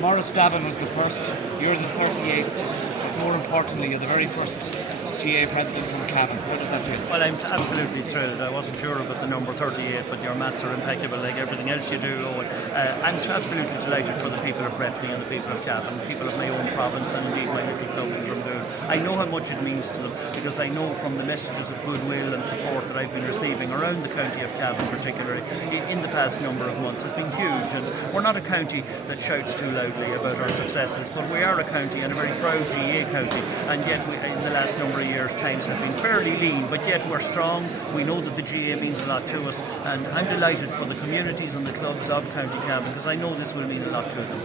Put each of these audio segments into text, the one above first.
Maurice Davin was the first, you're the 38th, but more importantly, you're the very first GA president from Cavan. How does that feel? Well, I'm absolutely thrilled. I wasn't sure about the number 38, but your maths are impeccable like everything else you do, Owen. I'm absolutely delighted for the people of Breffni and the people of Cavan, the people of my own province and indeed my little club in Drumgoon. I know how much it means to them because I know from the messages of goodwill and support that I've been receiving around the county of Cavan particularly in the past number of months has been huge. And we're not a county that shouts too loudly about our successes, but we are a county and a very proud GA county, and yet in the last number of years times have been fairly lean, but yet we're strong. We know that the GA means a lot to us, and I'm delighted for the communities and the clubs of County Cavan because I know this will mean a lot to them.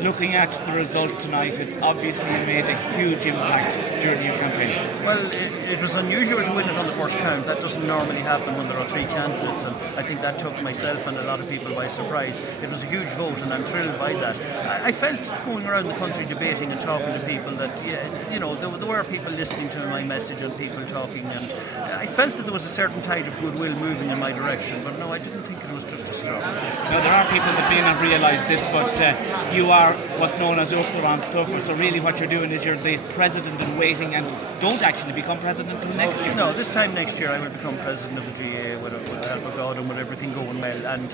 Looking at the result tonight, it's obviously made a huge impact during your campaign. Well, it was unusual to win it on the first count. That doesn't normally happen when there are three candidates, and I think that took myself and a lot of people by surprise. It was a huge vote, and I'm thrilled by that. I felt going around the country debating and talking to people that, there were people listening to my message and people talking, and I felt that there was a certain tide of goodwill moving in my direction, but no, I didn't think it was just as strong. Now, there are people that may not realise this, but you are what's known as Uachtaráin-Tofa, so really what you're doing is you're the president in waiting and don't actually become president until next year. No, this time next year I will become president of the GA with the help of God and with everything going well, and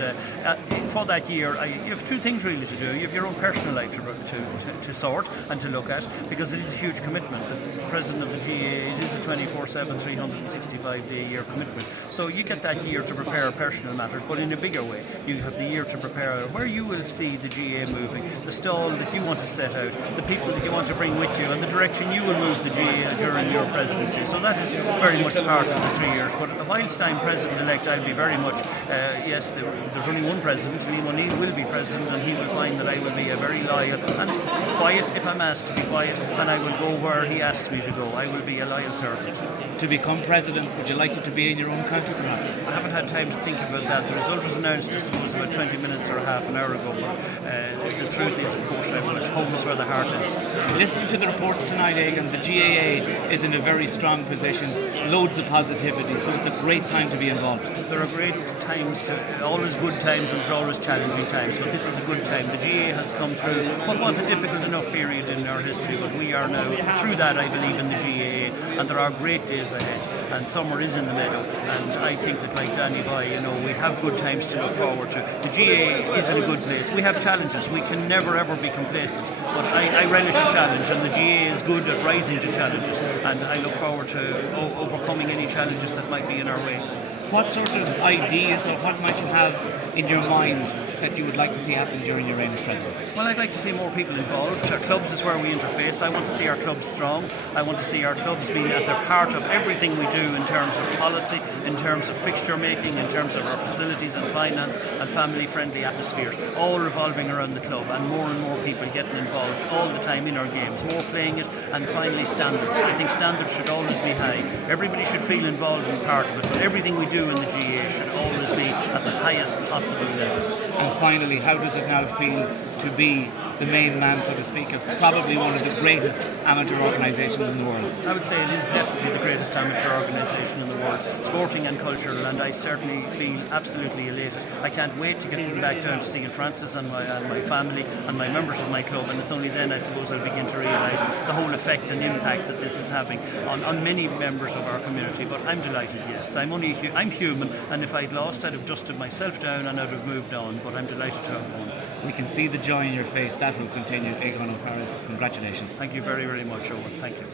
for that year you have two things really to do. You have your own personal life to sort and to look at, because it is a huge commitment. The president of the GA, it is a 24/7 365-day-a-year commitment, so you get that year to prepare personal matters, but in a bigger way you have the year to prepare where you will see the GA moving, the stall that you want to set out, the people that you want to bring with you, and the direction you will move the GA during your presidency. So that is very much part of the 3 years. But whilst I'm president-elect, I'll be very much, yes, there's only one president. Liam O'Neill will be president, and he will find that I will be a very loyal and quiet if I'm asked to be quiet, and I will go where he asks me to go. I will be a loyal servant. To become president, would you like it to be in your own country perhaps? I haven't had time to think about that. The result was announced, I suppose, about 20 minutes or half an hour ago, but the truth is, of course, I want home is where the heart is. Listening to the reports tonight, Aogán, the GAA is in a very strong position, loads of positivity, so it's a great time to be involved. There are great times, always good times, and there are always challenging times, but this is a good time. The GA has come through what was a difficult enough period in our history, but we are now through that, I believe, in the GAA, and there are great days ahead, and summer is in the meadow, and I think that, like Danny Boy, we have good times to look forward to. The GA is in a good place. We have challenges. We can never ever be complacent, but I relish a challenge, and the GA is good at rising to challenges, and I look forward to overcoming any challenges that might be in our way. What sort of ideas or what might you have in your mind that you would like to see happen during your reign as president? Well, I'd like to see more people involved. Our clubs is where we interface. I want to see our clubs strong. I want to see our clubs being at the heart of everything we do in terms of policy, in terms of fixture making, in terms of our facilities and finance and family-friendly atmospheres, all revolving around the club, and more people getting involved all the time in our games, more playing it, and finally standards. I think standards should always be high. Everybody should feel involved in part of it, but everything we do in the GA should always be at the highest possible level. And finally, how does it now feel to be the main man, so to speak, of probably one of the greatest amateur organisations in the world? I would say it is definitely the greatest amateur organisation in the world, sporting and cultural, and I certainly feel absolutely elated. I can't wait to get back down to St. Francis and my family and my members of my club, and it's only then I suppose I'll begin to realise the whole effect and impact that this is having on many members of our community. But I'm delighted, yes. I'm human, and if I'd lost, I'd have dusted myself down and I'd have moved on, but I'm delighted to have won. We can see the joy in your face. That will continue. Aogán O'Fearghail, congratulations. Thank you very, very much, Owen. Thank you.